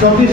34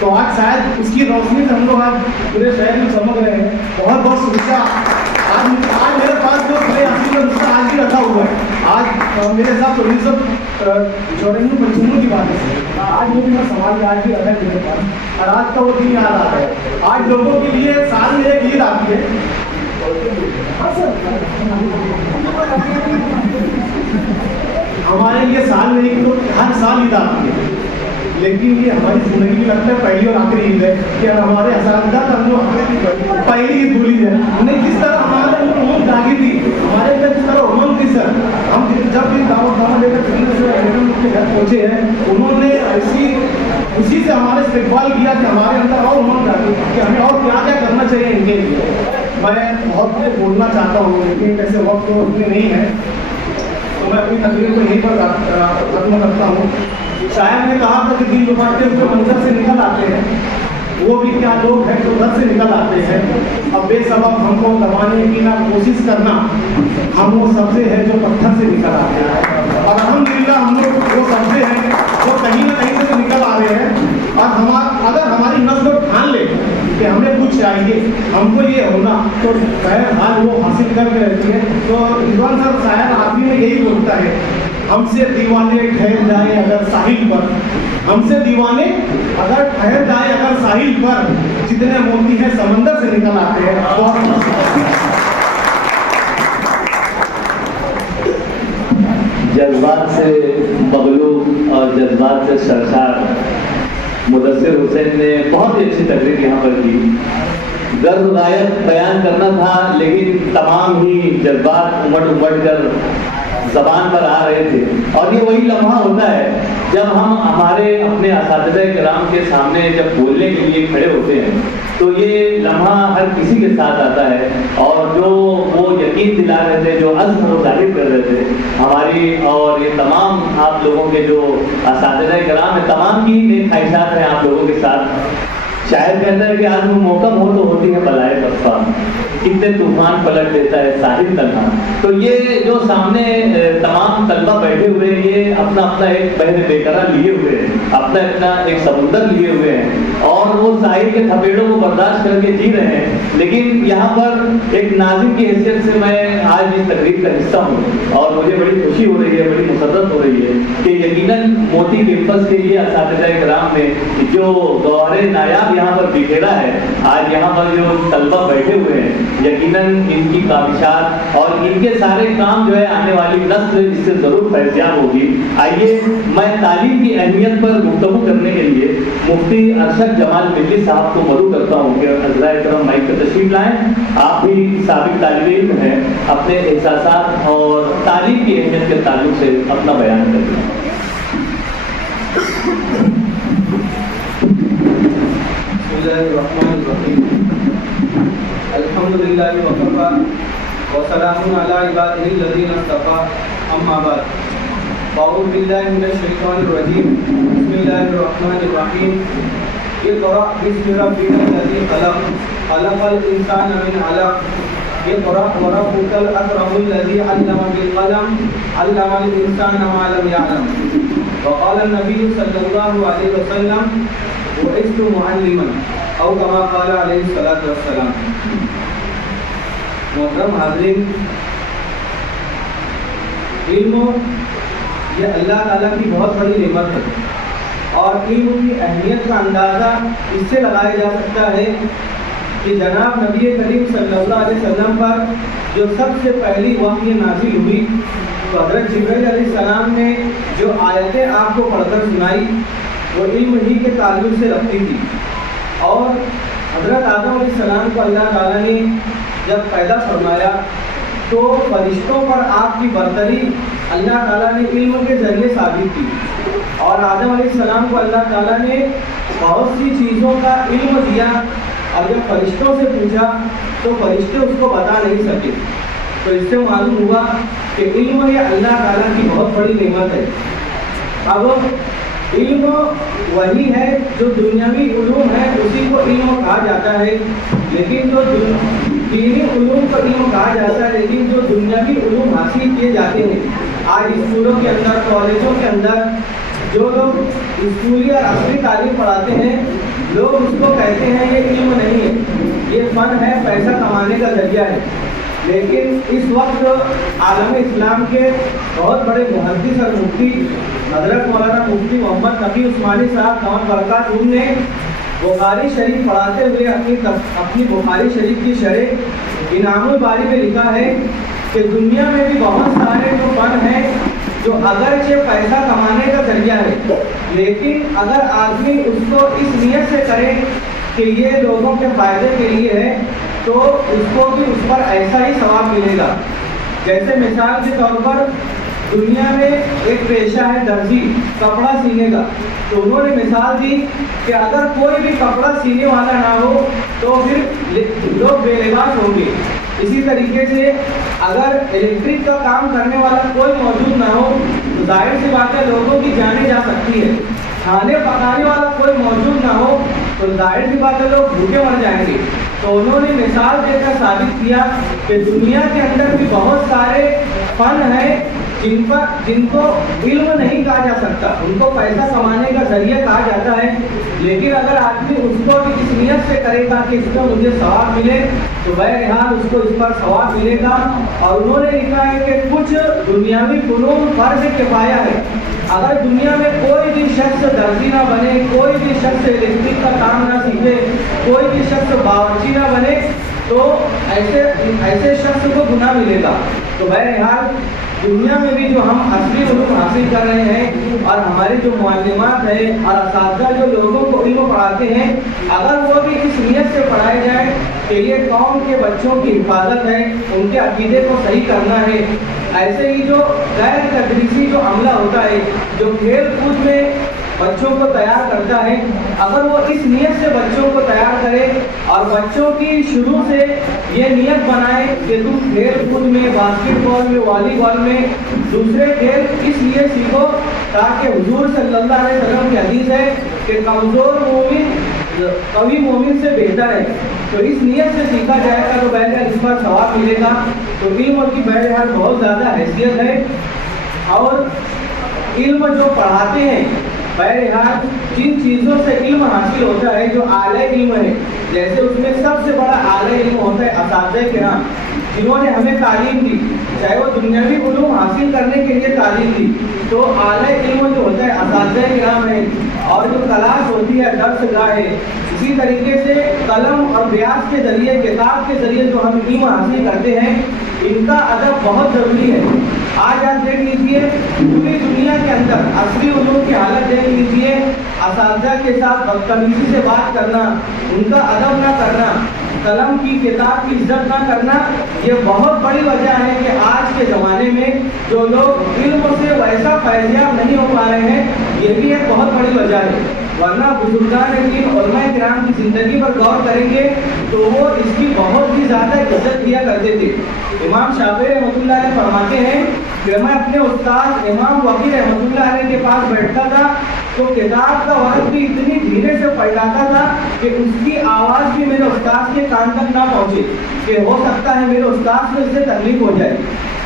تو آج شاید اس کی روشنی سے ہم لوگ آج پورے شہر میں چمک رہے ہیں. بہت بہت شکریہ. آج میرے پاس جو کھڑے حاصل کا دوسرا آج بھی رکھا ہوا ہے. آج میرے ساتھ تو 1995 کی بات ہے. آج مجھے میں سوال آج بھی رکھا ہے میرے پاس, اور آج کا وہ دن یاد آتا ہے. آج لوگوں کے لیے سال میں ایک عید آتی ہے. ہمارے لیے سال میں ایک تو ہر سال عید آتی ہے, لیکن یہ ہماری زندگی میں لگتا ہے پہلی اور آخری عید ہے کہ ہمارے اساتذہ ہم لوگ پہلی عید بھولی ہے. انہیں جس طرح ہمارے اندر امنگ جاگی تھی, ہمارے اندر جس طرح امنگ تھی سر, ہم جب بھی دعوت لے کر کے گھر پہنچے ہیں, انہوں نے ایسی خوشی سے ہمارے استقبال کیا کہ ہمارے اندر اور امنگ جاگی کہ ہمیں اور کیا کیا کرنا چاہیے ان کے لیے. میں بہت کچھ بولنا چاہتا ہوں, لیکن ایسے وقت تو اتنے نہیں ہے, تو میں اپنی تقریر کو یہیں پر ختم کرتا ہوں. شاعر نے کہا تھا کہ دل لباتے ہوئے منظر سے نکل آتے ہیں, وہ بھی کیا لوگ ہیں جو گھر سے نکل آتے ہیں. اب بے سبب ہم کو دبانے کی نہ کوشش کرنا, ہم وہ سبزے ہیں جو پتھر سے نکل آتے ہیں. اور الحمدللہ ہم لوگ وہ سبزے ہیں جو کہیں نہ کہیں سے نکل آ رہے ہیں. اور اگر ہماری نسل ٹھان لے کہ ہمیں کچھ چاہیے, ہم کو یہ ہونا, تو بہرحال وہ حاصل کر کے رہتی ہے. تو رضوان صاحب شاعر آخری میں یہی بولتا ہے, ہم سے دیوانے ٹھہر جائے اگر ساحل پر, ہم سے دیوانے اگر ٹھہر جائے اگر ساحل پر, جتنے موتی ہیں سمندر سے نکل آتے ہیں. جذبات سے مغلوب اور جذبات سے سرشار مدثر حسین نے بہت ہی اچھی تقریر یہاں پر کی. غرض غایت بیان کرنا تھا, لیکن تمام ہی جذبات امٹ کر زبان پر آ رہے تھے. اور یہ وہی لمحہ ہوتا ہے جب ہم ہمارے اپنے اساتذہ کرام کے سامنے جب بولنے کے لیے کھڑے ہوتے ہیں, تو یہ لمحہ ہر کسی کے ساتھ آتا ہے. اور جو وہ یقین دلا رہے تھے, جو عزم وہ ظاہر کر رہے تھے ہماری, اور یہ تمام آپ لوگوں کے جو اساتذہ کرام ہیں, تمام کی نیک خواہشات ہیں آپ لوگوں کے ساتھ. شاعر کہتا ہے کہ آج وہ موکم ہو تو ہوتی ہے بلائے بسپا, کتنے طوفان پلٹ دیتا ہے ساحل تنہا. تو یہ جو سامنے تمام طلبہ بیٹھے ہوئے ہیں, یہ اپنا اپنا ایک بحر بیکرا لیے ہوئے ہیں, اپنا ایک سمندر لیے ہوئے ہیں, اور وہ ساحل کے تھپیڑوں کو برداشت کر کے جی رہے ہیں. لیکن یہاں پر ایک ناظرین کی حیثیت سے میں آج اس تقریب کا حصہ ہوں, اور مجھے بڑی خوشی ہو رہی ہے, بڑی مسرت ہو رہی ہے کہ یقیناً موتی کیمپس کے لیے اساتذہ کرام نے جو گوہر نایاب یہاں پر بکھیرا ہے, آج یہاں پر جو طلبہ بیٹھے ہوئے ہیں, یقیناً ان کی کاوشات اور ان کے سارے کام جو ہے آنے والی نسل اس سے ضرور فیضیاب ہوگی. آئیے میں تعلیم کی اہمیت پر گفتگو کرنے کے لیے مفتی ارشد جمال ملی صاحب کو مدعو کرتا ہوں کہ حضرات کرام مائک پر تشریف لائیں. آپ بھی سابق طالب علم ہیں, اپنے احساسات اور تعلیم کی اہمیت کے تعلق سے اپنا بیان کریں. الحمدللہ وکفا وسلام علی عبادہ الذین اصطفیٰ, اما بعد اعوذ باللہ من الشیطان الرجیم, بسم اللہ الرحمن الرحیم. اقرأ باسم ربک الذی خلق, خلق الانسان من علق. اقرأ وربک الاکرم الذی علم بالقلم, علم الانسان ما لم یعلم. وقال النبی صلی اللہ علیہ وسلم بعثت معلما, او کما قال علیہ الصلوۃ والسلام. محترم حاضرین, علم یہ اللہ تعالیٰ کی بہت بڑی نعمت ہے, اور علم کی اہمیت کا اندازہ اس سے لگایا جا سکتا ہے کہ جناب نبی کریم صلی اللہ علیہ وسلم پر جو سب سے پہلی وحی نازل ہوئی, تو حضرت جبرائیل علیہ السلام نے جو آیتیں آپ کو پڑھ کر سنائی وہ علم ہی کے تعلق سے رکھتی تھی. اور حضرت آدم علیہ السلام کو اللہ تعالیٰ نے جب پیدا فرمایا تو فرشتوں پر آپ کی برتری اللہ تعالیٰ نے علم کے ذریعے ثابت کی, اور آدم علیہ السلام کو اللہ تعالیٰ نے بہت سی چیزوں کا علم دیا, اور جب فرشتوں سے پوچھا تو فرشتے اس کو بتا نہیں سکے. تو اس سے معلوم ہوا کہ علم یہ اللہ تعالیٰ کی بہت بڑی نعمت ہے. اب علم وہی ہے جو دنیاوی علوم ہے اسی کو علم کہا جاتا ہے, لیکن جو دینی علوم کو علم کہا جاتا ہے, لیکن جو دنیاوی علوم حاصل کیے جاتے ہیں آج اسکولوں کے اندر, کالجوں کے اندر, جو لوگ اسکولی اور عصری تعلیم پڑھاتے ہیں لوگ اس کو کہتے ہیں یہ علم نہیں ہے، یہ فن ہے، پیسہ کمانے کا ذریعہ ہے۔ لیکن اس وقت عالم اسلام کے بہت بڑے محدث اور مفتی حضرت مولانا مفتی محمد نقی عثمانی صاحب دامت برکاتہ نے بخاری شریف پڑھاتے ہوئے اپنی بخاری شریف کی شرح انعام الباری میں لکھا ہے کہ دنیا میں بھی بہت سارے جو فن ہیں جو اگرچہ پیسہ کمانے کا ذریعہ ہے، لیکن اگر آدمی اس کو اس نیت سے کرے کہ یہ لوگوں کے فائدے کے لیے ہے تو اس کو بھی اس پر ایسا ہی ثواب ملے گا۔ جیسے مثال کے طور پر دنیا میں ایک پیشہ ہے درزی، کپڑا سینے کا، تو انہوں نے مثال دی کہ اگر کوئی بھی کپڑا سینے والا نہ ہو تو پھر لوگ بے لباس ہوں گے۔ اسی طریقے سے اگر الیکٹرک کا کام کرنے والا کوئی موجود نہ ہو تو ظاہر سی بات ہے لوگوں کی جانیں جا سکتی ہے۔ کھانے پکانے والا کوئی موجود نہ ہو تو ظاہر سی بات ہے لوگ بھوکے مر جائیں گے۔ تو انہوں نے مثال دے کر ثابت کیا کہ دنیا کے اندر بھی بہت سارے فن ہیں جن کو علم نہیں کہا جا سکتا، ان کو پیسہ کمانے کا ذریعہ کہا جاتا ہے، لیکن اگر آدمی اس کو بھی اس نیت سے کرے گا کہ اس کو مجھے ثواب ملے تو بہرحال اس کو اس پر ثواب ملے گا۔ اور انہوں نے لکھا ہے کہ کچھ دنیاوی فنون فرض کفایہ ہے، اگر دنیا میں کوئی بھی شخص درزی نہ بنے، کوئی بھی شخص الیکٹرک کا کام نہ سیکھے، کوئی بھی شخص باورچی نہ بنے تو ایسے شخص کو گناہ ملے گا۔ تو بہرحال دنیا میں بھی جو ہم اصلی علوم حاصل کر رہے ہیں اور ہمارے جو معلمات ہیں اور اساتذہ جو لوگوں کو علم پڑھاتے ہیں، اگر وہ بھی اس نیت سے پڑھائے جائیں کہ یہ قوم کے بچوں کی حفاظت ہے، ان کے عقیدے کو صحیح کرنا ہے، ایسے ہی جو غیر تدریسی جو عملہ ہوتا ہے جو کھیل کود میں بچوں کو تیار کرتا ہے، اگر وہ اس نیت سے بچوں کو تیار کرے اور بچوں کی شروع سے یہ نیت بنائے کہ تم کھیل کود میں، باسکٹ بال میں، والی بال میں، دوسرے کھیل اس لیے سیکھو تاکہ حضور صلی اللہ علیہ وسلم کی حدیث ہے کہ کمزور مومن قوی مومن سے بہتر ہے، تو اس نیت سے سیکھا جائے گا تو بہرحال اس پر ثواب ملے گا۔ تو علم کی بہرحال بہت زیادہ حیثیت ہے، اور علم جو پڑھاتے ہیں بہرحال جن چیزوں سے علم حاصل ہوتا ہے جو اعلیٰ علم ہے، جیسے اس میں سب سے بڑا اعلیٰ علم ہوتا ہے اساتذہ کرام جنہوں نے ہمیں تعلیم دی، چاہے وہ دنیاوی علوم حاصل کرنے کے لیے تعلیم دی، تو اعلیٰ علم جو ہوتا ہے اساتذہ کرام ہے، اور جو کلاس ہوتی ہے درس گاہ ہے، اسی طریقے سے قلم اور بیاض کے ذریعے، کتاب کے ذریعے جو ہم علم حاصل کرتے ہیں، ان کا ادب بہت ضروری ہے۔ آج آپ دیکھ لیجیے پوری دنیا کے اندر عصری علوم کی حالت دیکھ لیجیے، اساتذہ کے ساتھ بدتمیزی سے بات کرنا، ان کا ادب نہ کرنا، قلم کی کتاب کی عزت نہ کرنا، یہ بہت بڑی وجہ ہے کہ آج کے زمانے میں جو لوگ علم سے ویسا فیضیاب نہیں ہو پا رہے ہیں، یہ بھی ایک بہت بڑی وجہ ہے۔ ورنہ بزرگان دین علماء کرام کی زندگی پر غور کریں گے تو وہ اس کی بہت ہی زیادہ عزت کیا کرتے تھے۔ امام شافعی رحمۃ اللہ علیہ فرماتے ہیں کہ میں اپنے استاد امام وقی رحمۃ اللہ علیہ کے پاس بیٹھتا تھا تو کتاب کا ورق بھی اتنی دھیرے سے پلٹاتا تھا کہ اس کی آواز بھی میرے استاد کے کان تک نہ پہنچے، کہ ہو سکتا ہے میرے استاد کو اس سے تکلیف ہو جائے۔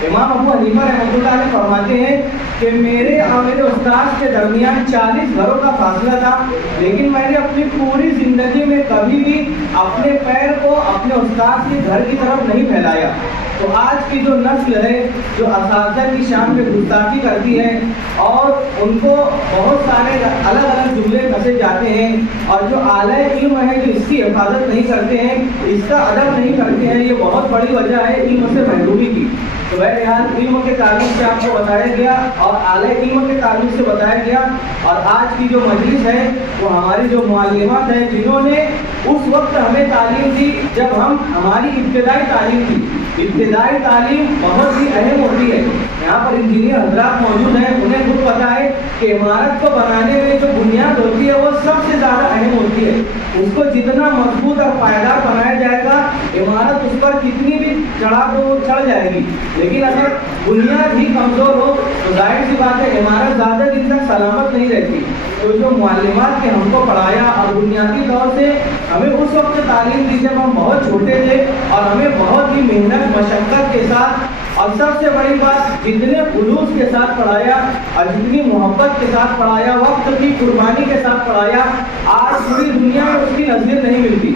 امام ابو حنیفہ رحمۃ اللہ علیہ فرماتے ہیں کہ میرے اور میرے استاد کے درمیان 40 گھروں کا فاصلہ تھا، لیکن میں نے اپنی پوری زندگی میں کبھی بھی اپنے پیر کو اپنے استاد کے گھر کی طرف نہیں پھیلایا۔ تو آج کی جو نسل ہے جو اساتذہ کی شان میں گستاخی کرتی ہے اور ان کو بہت سارے الگ الگ جملے کسے جاتے ہیں، اور جو اعلیٰ علم ہے جو اس کی حفاظت نہیں کرتے ہیں، اس کا ادب نہیں کرتے ہیں، یہ بہت بڑی وجہ ہے علم سے محرومی کی۔ تو بہرحال علم کے تعلق سے آپ کو بتایا گیا اور اعلیٰ علم کے تعلق سے بتایا گیا، اور آج کی جو مجلس ہے وہ ہماری جو معلمات ہیں جنہوں نے اس وقت ہمیں تعلیم دی جب ہماری ابتدائی تعلیم تھی۔ ابتدائی تعلیم بہت ہی اہم ہوتی ہے۔ یہاں پر انجینئر حضرات موجود ہیں، انہیں خود پتا ہے کہ عمارت کو بنانے میں جو بنیاد ہوتی ہے وہ سب سے زیادہ اہم ہوتی ہے۔ اس کو جتنا مضبوط اور پائیدار بنایا جائے گا، عمارت اس پر کتنی بھی چڑھا دو وہ چڑھ جائے گی، لیکن اگر بنیاد ہی کمزور ہو تو ظاہر سی بات ہے عمارت زیادہ دن تک سلامت نہیں رہتی۔ تو جو معلمات نے ہم کو پڑھایا اور بنیادی طور سے ہمیں اس وقت تعلیم دی جب ہم بہت چھوٹے تھے، اور ہمیں بہت ہی محنت مشقت کے ساتھ اور سب سے بڑی بات جتنے خلوص کے ساتھ پڑھایا اور جتنی محبت کے ساتھ پڑھایا، وقت کی قربانی کے ساتھ پڑھایا، آج پوری دنیا میں اس کی نظیر نہیں ملتی۔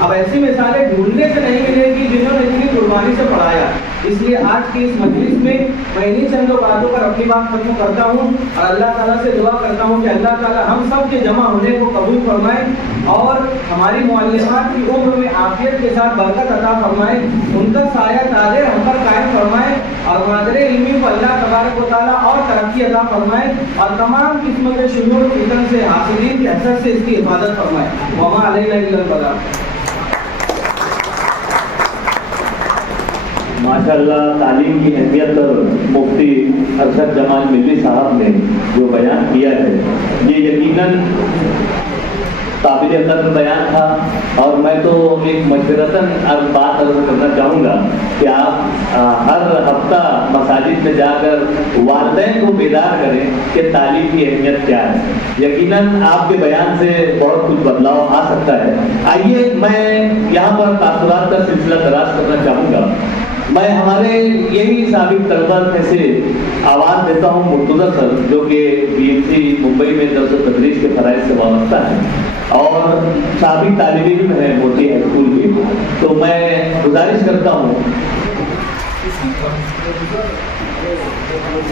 اب ایسی مثالیں ڈھونڈنے سے نہیں ملے گی جنہوں نے اتنی قربانی سے پڑھایا۔ اس لیے آج کی اس مجلس میں میں انہیں چند باتوں پر اپنی بات ختم کرتا ہوں اور اللہ تعالیٰ سے دعا کرتا ہوں کہ اللہ تعالیٰ ہم سب کے جمع ہونے کو قبول فرمائے اور ہماری معلمات کی عمر میں عافیت کے ساتھ برکت عطا فرمائے، ان کا سایہ تاج ہم پر قائم فرمائے اور مادر علمی کو اللہ تبارک و تعالیٰ اور ترقی عطا فرمائے اور تمام قسم کے شرور فتن سے حاصلین کے حسد سے اس کی حفاظت فرمائے۔ وما علینا الا البلاغ۔ ماشاءاللہ تعلیم کی اہمیت پر مفتی ارشد جمال ملی صاحب نے جو بیان کیا ہے یہ یقیناً قابل قدر بیان تھا، اور میں تو ایک مشورتاً بات عرض کرنا چاہوں گا کہ آپ ہر ہفتہ مساجد میں جا کر والدین کو بیدار کریں کہ تعلیم کی اہمیت کیا ہے۔ یقیناً آپ کے بیان سے بہت کچھ بدلاؤ آ سکتا ہے۔ آئیے میں یہاں پر تاثرات کا سلسلہ دراز کرنا چاہوں گا۔ میں ہمارے یہی سابق طلبہ میں سے آواز دیتا ہوں مرتضیٰ سر، جو کہ BMC ممبئی میں درس و تدریس کے فرائض سے وابستہ ہیں اور سابق طالب علم ہے موتی ہائی اسکول کی، تو میں گزارش کرتا ہوں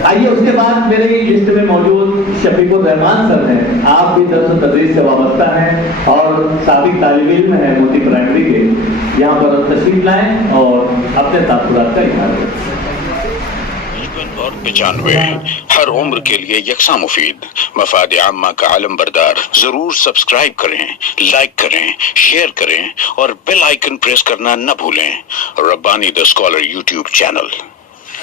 آئیے اس کے بعد میرے لسٹ میں موجود شفیق الرحمان سر ہیں، آپ بھی درس و تدریس سے وابستہ ہیں اور سابق طالب علم ہیں موتی پرائمری کے، یہاں پر تشریف لائیں اور اپنے تاثرات کا اظہار کریں۔ اور 95 ہر عمر کے لیے یکساں مفید، مفاد عامہ کا عالم بردار۔ ضرور سبسکرائب کریں، لائک کریں، شیئر کریں اور بیل آئیکن پریس کرنا نہ بھولیں۔ Rabbani the scholar YouTube channel.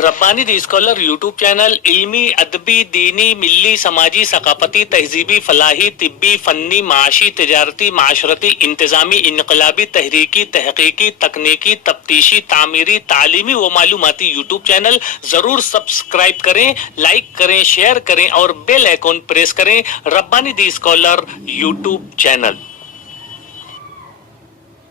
Rabbani the scholar YouTube channel علمی، ادبی، دینی، ملی، سماجی، ثقافتی، تہذیبی، فلاحی، طبی، فنی، معاشی، تجارتی، معاشرتی، انتظامی، انقلابی، تحریکی، تحقیقی، تکنیکی، تفتیشی، تعمیری، تعلیمی و معلوماتی یوٹیوب چینل۔ ضرور سبسکرائب کریں، لائک کریں، شیئر کریں اور بیل آئیکن پریس کریں۔ ربانی دی اسکالر یوٹیوب چینل۔